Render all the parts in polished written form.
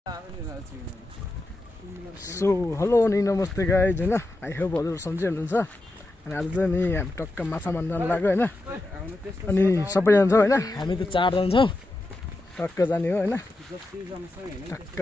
So hello नि नमस्ते guys हैन आई होप हजुर सन्चै हुनुहुन्छ अनि आज चाहिँ नि हामी टक्क माछा मार्न जान लाग्यो हैन अनि सबैजना छौँ हैन हामी त 4 जना छौँ टक्क जाने हो हैन टक्क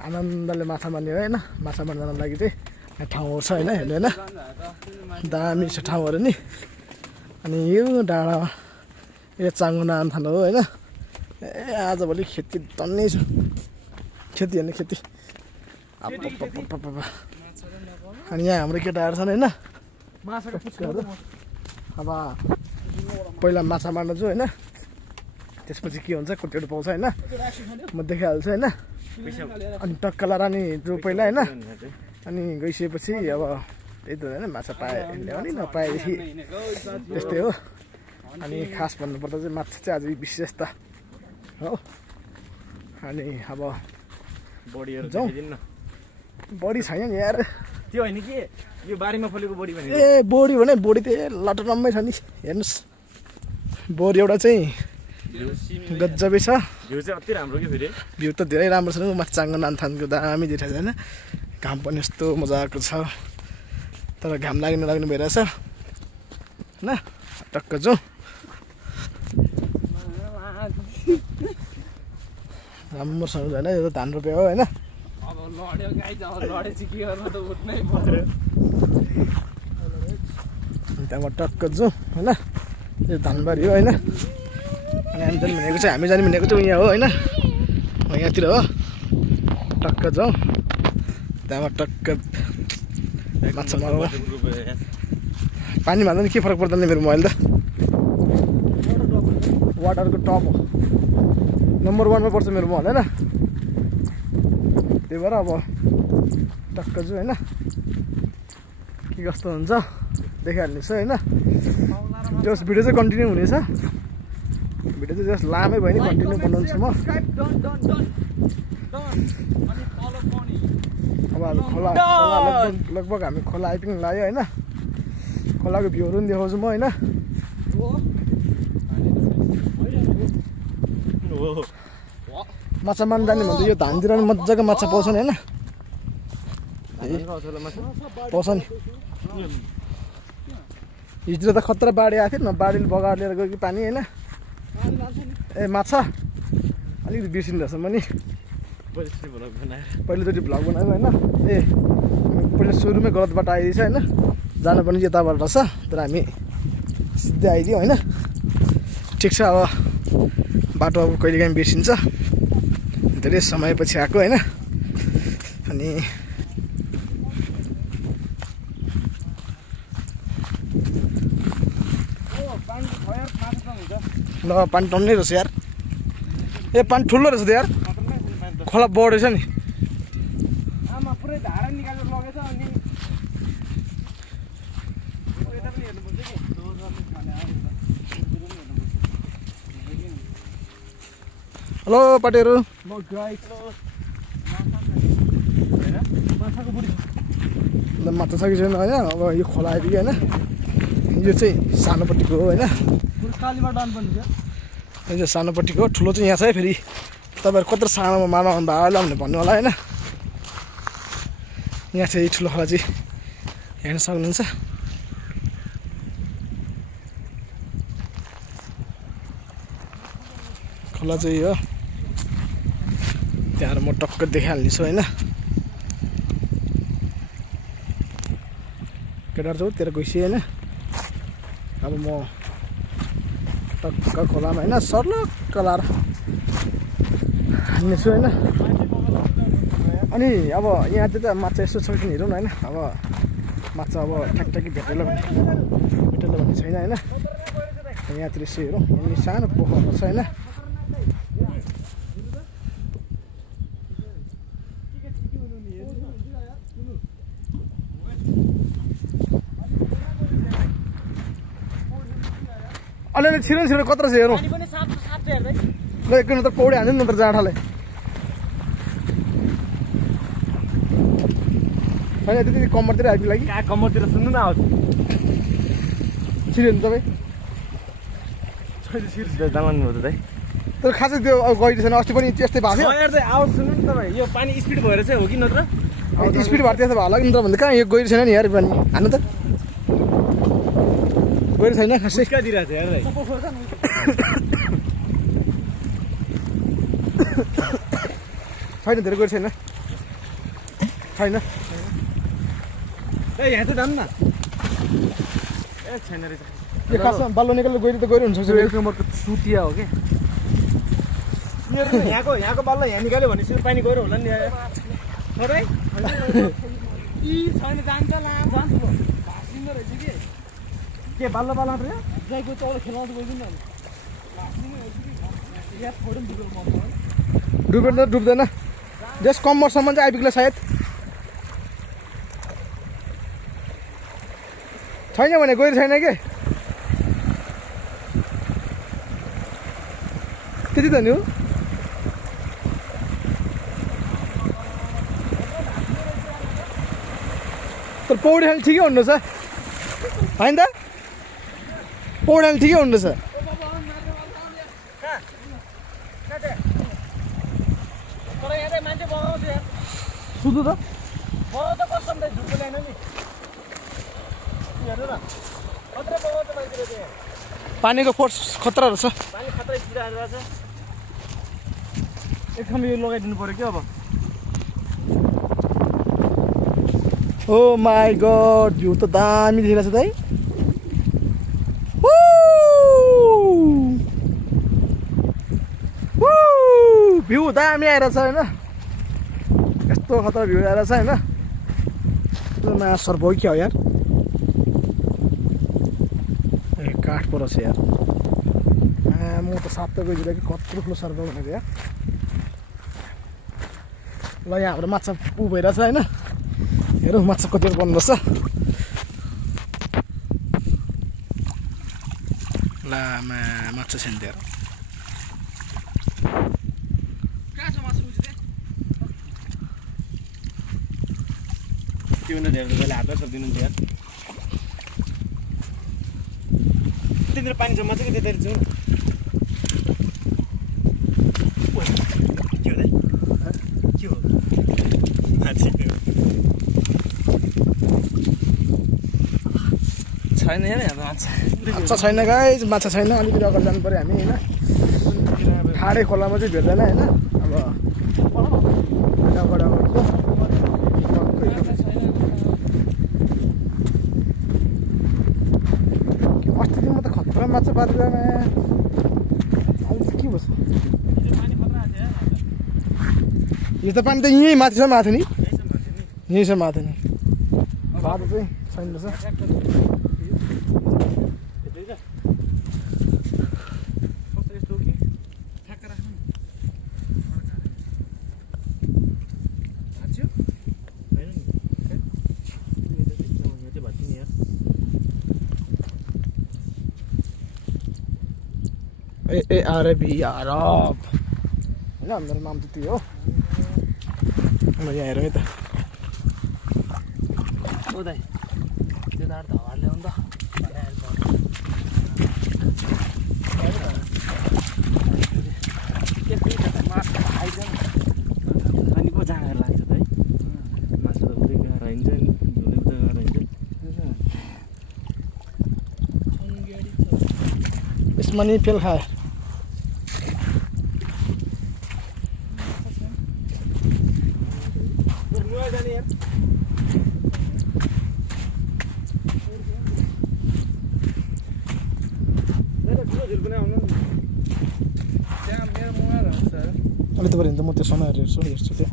आनन्दले माछा मार्ने हो हैन माछा मार्न जान लागि चाहिँ ठाउँहरु छ हैन हेर्नु हैन दामी छ ठाउँहरु नि अनि यो डाँडा यो चाङ्गो नाम थाहा हो हैन ए आजभोलि खेती तन्नै छ खेती हैन खेती अनि यहाँ हाम्रो केटाहरु छन् हैन अब पहिला माछा मार्न छु हैन त्यसपछि के हुन्छ कतिवटा पाउँछ हैन म देखाइहाल्छु हैन अनि टक्कला रानी जो पहिला हैन अनि गइसकेपछि अब त्यही त हैन माछा पाए ल्याउने नपाएदेखि त्यस्तै हो अनि खास भन्नुपर्दा चाहिँ माछा चाहिँ आज विशेषता हो अनि अब बडीहरु जाउँ दिन्न बडी छैन नि यार त्यो हैन के यो बारीमा फलेको बडी भनेको ए बोडी भने बोडी त लटरम्मै छ नि हेर्नुस् बोडी एउटा चाहिँ गजबे छ भ्यू चाहिँ अति राम्रो के फेरि भ्यू त धेरै राम्रो छ नि माथि चाङ्गो नामथानको दामी देखिन्छ हैन घाम पनि यस्तो मजाको छ तर घाम लाग्ने भइरहेछ हैन टक्क जाउँ राम्रोसँग हैन यो त धान रोप्यो हो हैन अब लड्यो गाइज अब लडेपछि के गर्नु त उठ्नै पर्यो अनि त्यहाँबाट टक्क जाउँ हैन यो धानबारी हो हैन अनि हामी जाने भनेको चाहिँ यहाँ हो हैन यहाँतिर हो टक्क जाउँ त्यहाँबाट टक्क माछा मारौँ पानी भन्दा नि के फरक पर्दैन मेरो मोबाइल त वाटरको टप हो नम्बर 1 मा पर्छ मेरो मोबाइल हैन त्यही भएर अब टक्क छु हैन के कस्तो हुन्छ देखाइहाल्नु छ हैन जस भिडियो चाहिँ कन्टिन्यू हुनेछ भिडियो चाहिँ जस लामै भयो नि कन्टिन्यू बनाउँछु म अब हामी खोला लगभग हामी खोला आइपुग्न लाग्यो हैन खोलाको भ्यूहरु पनि देखाउँछु म हैन माछा मार्न जाने भन्दा यो धानतिर नि मजाको माछा पाउँछ नि हैन पाउँछ नि हिजो त खतरा बाढी आएको थियो न बाढीले बगाएर लिएर गयो कि पानी हैन ए माछा अलिकति बिर्सिनु रहेछ म नि पहिलोचोटि भ्लग बनाएको हैन ए पहिला सुरुमै गलत बाटो आइदिएछ हैन जानुपर्ने यताबाट रहेछ तर हामी सिधै आइदियो हैन ठिक छ अब बाटो अब कहिलेकाहीँ बिर्सिन्छ धेरै समयपछि आएको हैन अनि ल पानी टन्नै रहेछ यार ए पानी ठुलो रहेछ त यार खोला बढेछ नि आमा पुरै धारा निकालेर लगेछ अनि यता पनि हेर्नुपर्छ कि हेलो पाटीहरु माछा छ कि छैन हैन अब यो खोला आइपुग्यो हैन यो चाहिँ सानोपट्टिको हो हैन यो चाहिँ सानोपट्टिको ठुलो चाहिँ यहाँ छ है फेरि तपाईहरु कत्रो सानोमा मार्न भयो होला भनेर भन्नु होला हैन यहाँ चाहिँ ठुलो खोला चाहिँ हेर्न सक्नुहुन्छ खोला चाहिँ हो त्यहाँ म टक्क देखाइहाल्नेछु हैन केटाहरु चाहिँ तेरो गइसि हैन अब म टक्क खोलामा हैन सर्लक्क लाएर हान्नेछु हैन अनि अब यहाँ चाहिँ त माछा यसो छ कि हेरौँ न हैन अब माछा अब ठ्याकठ्याकी भेटेला भने छैन हैन यहाँतिर यसो हेरौँ अनि सानो पोखरा छ हैन अलिअलि छिरो कत्रो छ हेरौँ ल एकैन त पौडी हान्नु न त जाँडालाई होइन त्यति कम्मरतिर आइपुग्यो लागि कहाँ कम्मरतिर सुन्नु न आउँछ छिर्यो नि तपाईँ जान्नु हो त दाइ तर खासै त्यो गइरहेको छैन अस्ति पनि त्यस्तै भएको थियो यार चाहिँ आवाज सुन्नु नि तपाईँ यो पानी स्पिड भएर चाहिँ हो कि नत्र स्पिड भएर त्यस्तो भयो होला कि नत्र भन्दा कहाँ यो गइरहेको छैन नि यार पानी हान्नु त गइरहेको छैन खासै कहाँ दिइरहेको छ यार भाइ छैन धेरै गइरहेको छैन छैन ए यहाँ त जानु न ए छैन रहेछ यो खासमा बाल्लो निकालेर गइरहनु सक्छ एक नम्बरको सुतिया हो के यहाँको बल्ल यहाँ निकाल्यो भने चाहिँ पानी गएर होला नि सबै यी छैन जान्छ ला जान्छ भासिँदो रहेछ के बल्ल मात्र गाईको चौर खेलाउँछ गइदिनु न भासिँदो रहेछ कि यहाँ फोटो डुबेको मम्मी डुब्दैन त डुब्दैन जस कम्मरसम्म चाहिँ आइपुग्ला सायद छैन भने गएर छैन के त्यति त नि हो तर पौडी खेल्नु ठिकै हुँदो रहेछ होइन त पौडी खेल्नु ठिकै हुँदो रहेछ सुधु त पानीको फोर्स खतरा रहेछ एक ठाउँमा यो लगाइदिनु पर्यो क्या अब ओ माई गड भ्यू त दामी देखिरहेछ त है भ्यू दामी आइरहेछ होइन यस्तो खतरा भ्यू आइरहेछ होइन नयाँ सर्भ हो क्या हो यार ए काठ पो रहेछ यार म त सात गइदिँदा कि कत्रो ठुलो सर्भ भनेको यार ल यहाँ हाम्रो माछा उ भइरहेछ होइन हेरौँ माछा कतिवटा बन्द रहेछ ला माछा छैन त्यहाँ त्योभन्दा धेरै तपाईँले हातलाई सक्दिनुहुन्छ यार त्यहाँनिर पानी जम्मा चाहिँ त्यतातिर जाउँ के हो के हो छैन यार यहाँ माछा माछा छैन गाइस माछा छैन अलिकति अगाडि जानु पऱ्यो हामी होइन ठाडै खोलामा चाहिँ भेट्दैन होइन अब अगाडि अस्तिदेखि म त खतरा माछा पारिरहेन अहिले चाहिँ के भन्छ यो त पानी त यहीँ माथि छ माथि नि यहीँ छ माथि नि बाटो चाहिँ छैन रहेछ ए अरब होइन हाम्रो नाम त त्यही हो म यहाँ हेरौँ है त उदय त्यो दार धवार ल्याउनु त पानी पो जाँगर लाग्छ त है मासु त उतै गाह्रो हिँड्छ नि झुले उतै गाह्रो हिँड्छ यसमा नि फेल खायो अलि त भने त म त्यो समयहरू हेर्छु त्यो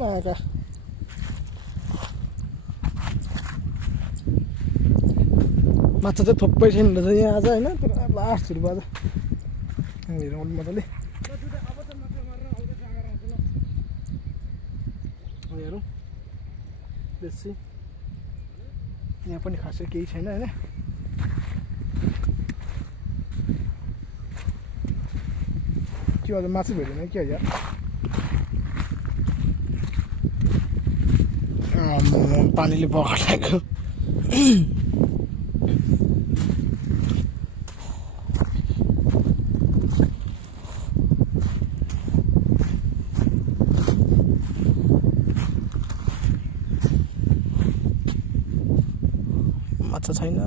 नआएका माछा चाहिँ थोप्पै छैन रहेछ यहाँ आज होइन पुरा लास्ट सुरु भयो आज हेरौँ अलि मजाले हेरौँ बेसी यहाँ पनि खासै केही छैन होइन के अझ माछा भेटेन के यार पानीले बगाएको माछा छैन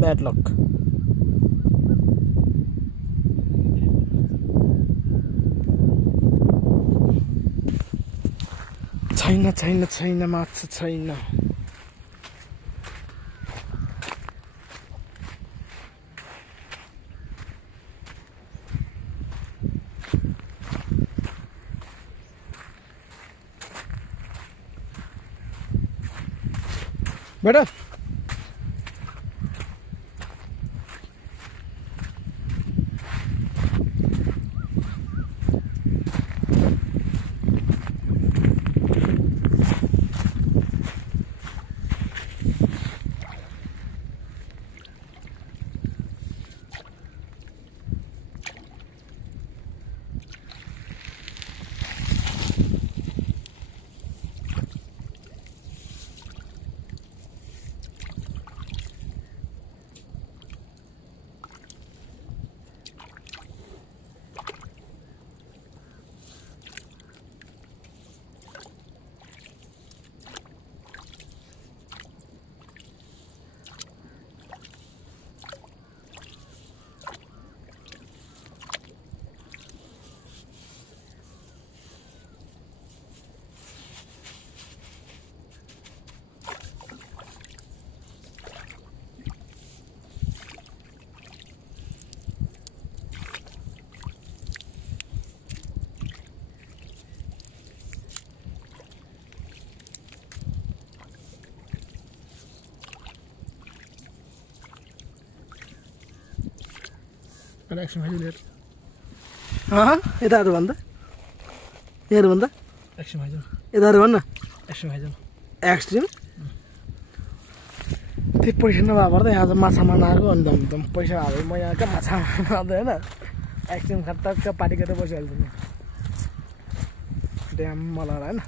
ब्याड लक छैन माछा छैन बेटा एक्सन भाइ लिएर यताहरू भन्दा यहाँहरू भन्दा एक्सन भाइ यताहरू भन्न एक्सन भाइ एक्सट्रिम त्यही पैसा नभए पर्दा यहाँ चाहिँ माछा मार्न आएको अन्त एकदम पैसा हाल्यो म यहाँ कहाँ माछा मार्दै होइन एक्सट्रिम खतरनाक पार्टी गर्दै बसिहाल्छु नि ड्याम मलाई होइन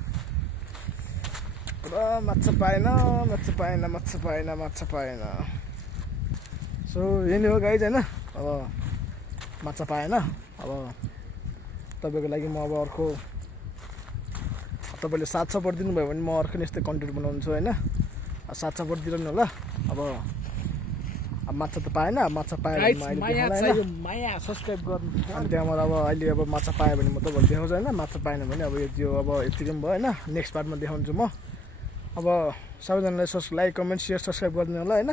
पुरा माछा पाएन सो यही नै हो गाइज होइन अब माछा पाएन अब तपाईँको लागि म अब अर्को तपाईँले 7 सपोर्ट दिनुभयो भने म अर्को यस्तै कन्टेन्ट बनाउँछु होइन 7 सपोर्ट दिनु होला अब माछा त पाएन माछा पाएन माया सब्सक्राइब गर्नु अनि त्यहाँबाट अब अहिले अब माछा पायो भने म तपाईँहरू देखाउँछु होइन माछा पाएन भने अब यो अब यतिकै भयो होइन नेक्स्ट पार्टमा देखाउँछु म अब सबैजनालाई लाइक कमेन्ट सेयर सब्सक्राइब गरिदिनु होला होइन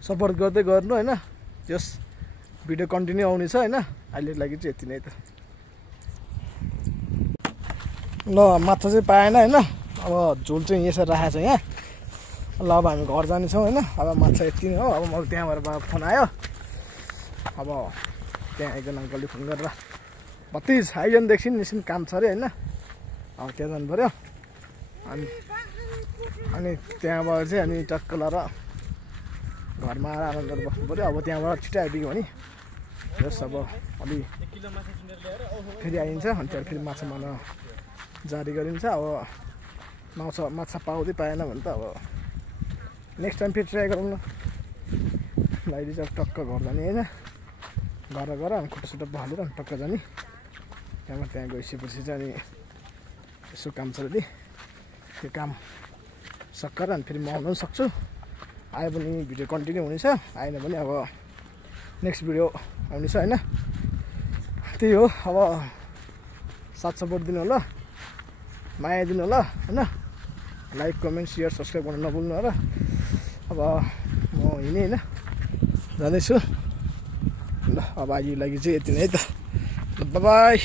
सपोर्ट गर्दै गर्नु होइन जस भिडियो कन्टिन्यू आउने छ होइन अहिलेको लागि चाहिँ यति नै त ल माछा चाहिँ पाएन होइन अब झोल चाहिँ यसरी राखेको छ यहाँ ल अब हामी घर जानेछौँ होइन अब माछा यति नै हो अब मलाई त्यहाँबाट फोन आयो अब त्यहाँ एकजना अङ्कलले फोन गरेर भतिज आइजनदेखि निस्किनु काम छ अरे होइन अब त्यहाँ जानु पऱ्यो अनि त्यहाँबाट चाहिँ अनि टक्क लगाएर घरमा आएर आराम गरेर बस्नु पऱ्यो अब त्यहाँबाट छिटो आइपुग्यो भने जस अब अलि फेरि आइन्छ अनि त्यहाँबाट फेरि माछा मार्न जारी गरिन्छ अब माछा पाउँदै पाएन भने त अब नेक्स्ट टाइम फेरि ट्राई गरौँ न अहिले चाहिँ अब टक्क घर जाने होइन घर गएर अनि खुट्टा सुट्टा बहालेर अनि टक्क जाने त्यहाँबाट त्यहाँ गइसकेपछि चाहिँ अनि यसो काम छ अरे त्यो काम सकेर अनि फेरि म आउनु पनि सक्छु आयो भने भिडियो कन्टिन्यू हुनेछ आएन भने अब नेक्स्ट भिडियो आउनेछ होइन त्यही हो अब 7 सपोर्ट दिनु होला माया दिनु होला होइन लाइक कमेन्ट सेयर सब्सक्राइब गर्न नभुल्नु होला अब म हिँडेँ होइन जाँदैछु ल अब आजको लागि चाहिँ यति नै त बाई।